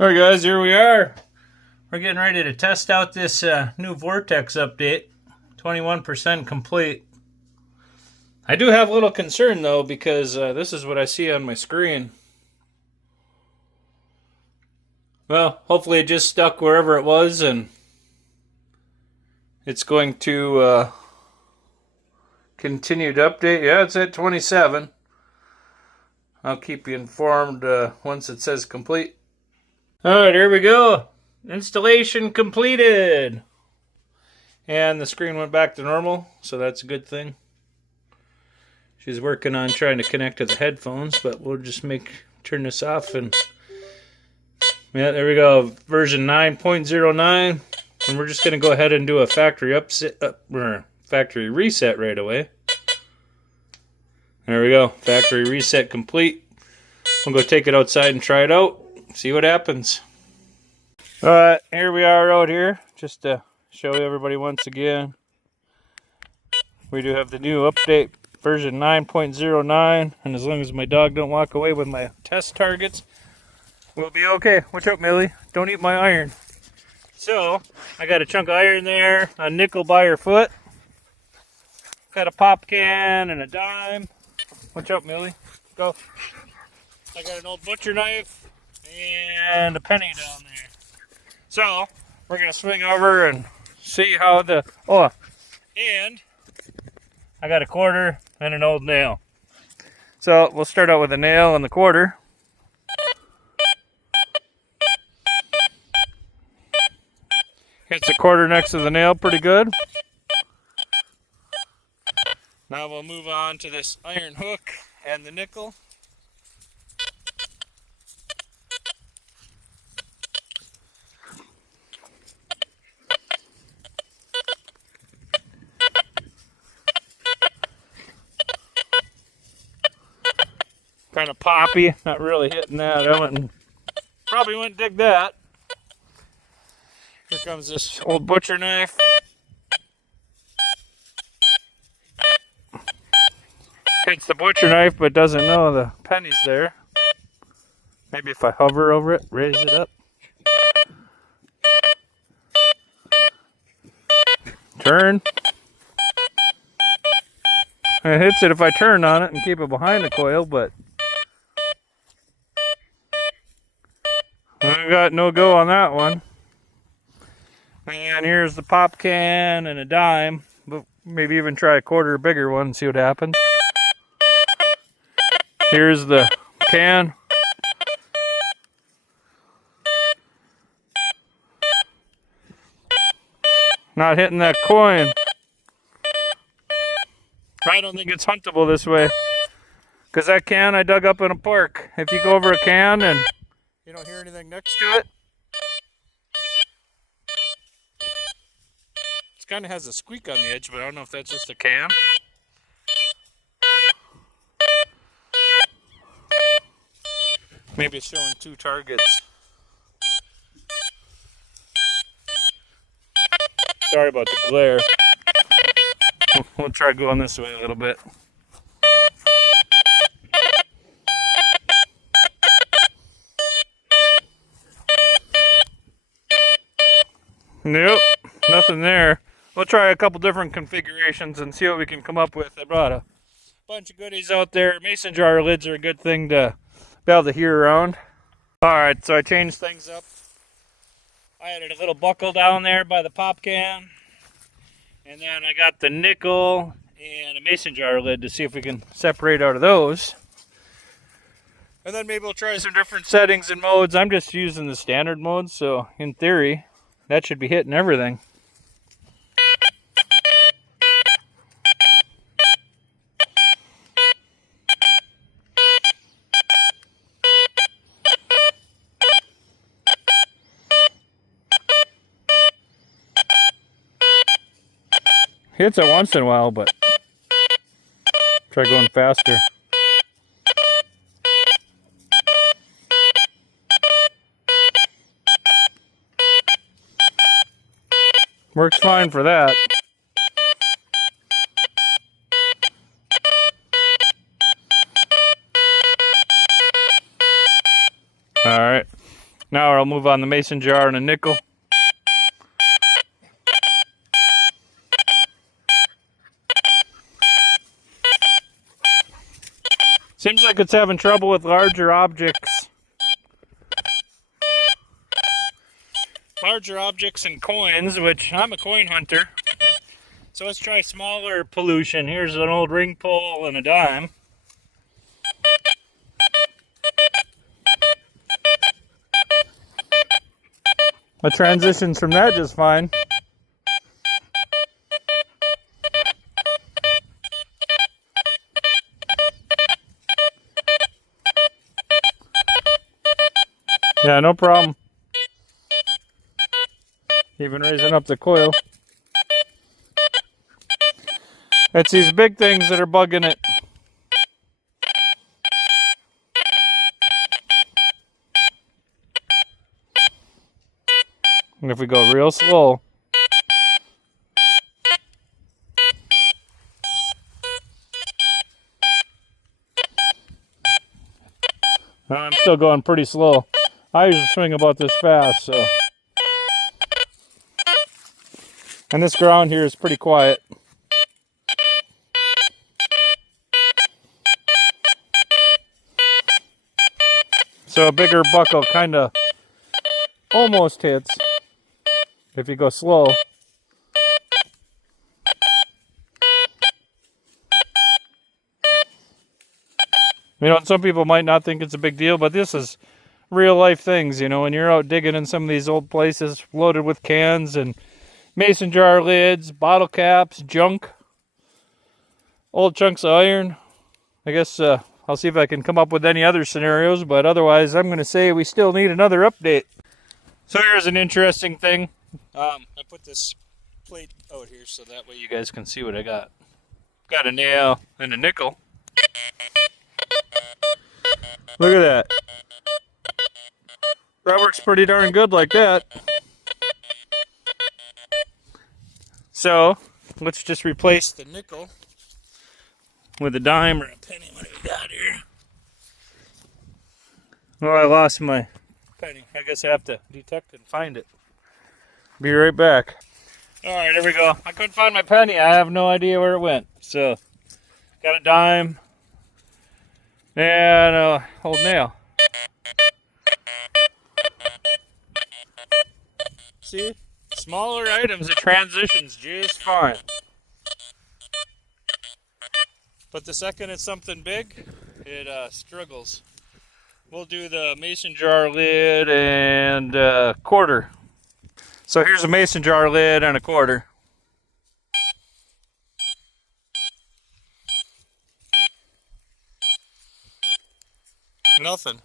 Alright guys, here we are. We're getting ready to test out this new Vortex update. 21% complete. I do have a little concern though, because this is what I see on my screen. Well, hopefully it just stuck wherever it was and it's going to continue to update. Yeah, it's at 27. I'll keep you informed once it says complete. Alright, here we go. Installation completed. And the screen went back to normal, so that's a good thing. She's working on trying to connect to the headphones, but we'll just turn this off and yeah, there we go. Version 9.09. And we're just going to go ahead and do a factory factory reset right away. There we go. Factory reset complete. We'll go take it outside and try it out. See what happens. Alright, here we are out here. Just to show everybody once again. We do have the new update, version 9.09. And as long as my dog don't walk away with my test targets, we'll be okay. Watch out, Millie. Don't eat my iron. So, I got a chunk of iron there, a nickel by her foot. Got a pop can and a dime. Watch out, Millie. Go. I got an old butcher knife and a penny down there. So, we're going to swing over and see how and I got a quarter and an old nail. So, we'll start out with a nail and the quarter. Hits the quarter next to the nail pretty good. Now we'll move on to this iron hook and the nickel. Kind of poppy, not really hitting that. Probably wouldn't dig that. Here comes this old butcher knife. Hits the butcher knife but doesn't know the penny's there. Maybe if I hover over it, raise it up. Turn. It hits it if I turn on it and keep it behind the coil, but I got no go on that one. And here's the pop can and a dime. But maybe even try a quarter bigger one and see what happens. Here's the can. Not hitting that coin. I don't think it's huntable this way. Because that can I dug up in a park. If you go over a can and you don't hear anything next to it, it kind of has a squeak on the edge, but I don't know if that's just a can. Maybe it's showing two targets. Sorry about the glare. We'll try going this way a little bit. Nope, nothing there. We'll try a couple different configurations and see what we can come up with. I brought a bunch of goodies out there. Mason jar lids are a good thing to be able to hear around. Alright, so I changed things up. I added a little buckle down there by the pop can. And then I got the nickel and a mason jar lid to see if we can separate out of those. And then maybe we'll try some different settings and modes. I'm just using the standard mode, so in theory, that should be hitting everything. Hits it once in a while, but try going faster. Works fine for that. Alright. Now I'll move on the mason jar and a nickel. Seems like it's having trouble with larger objects. Larger objects and coins, which I'm a coin hunter. So let's try smaller pollution. Here's an old ring pole and a dime. It transitions from that just fine. Yeah, no problem. Even raising up the coil. It's these big things that are bugging it. And if we go real slow, I'm still going pretty slow. I usually swing about this fast, so. And this ground here is pretty quiet. So a bigger buckle kind of almost hits if you go slow. You know, some people might not think it's a big deal, but this is real life things, you know, when you're out digging in some of these old places loaded with cans and mason jar lids, bottle caps, junk, old chunks of iron. I guess I'll see if I can come up with any other scenarios, but otherwise I'm going to say we still need another update. So here's an interesting thing. I put this plate out here so that way you guys can see what I got. Got a nail and a nickel. Look at that. That works pretty darn good like that. So, let's just replace the nickel with a dime or a penny. What do we got here? Oh, I lost my penny. I guess I have to detect and find it. Be right back. Alright, there we go. I couldn't find my penny. I have no idea where it went. So, got a dime and an old nail. See? Smaller items, it transitions just fine. But the second it's something big, it struggles. We'll do the mason jar lid and quarter. So here's a mason jar lid and a quarter. Nothing.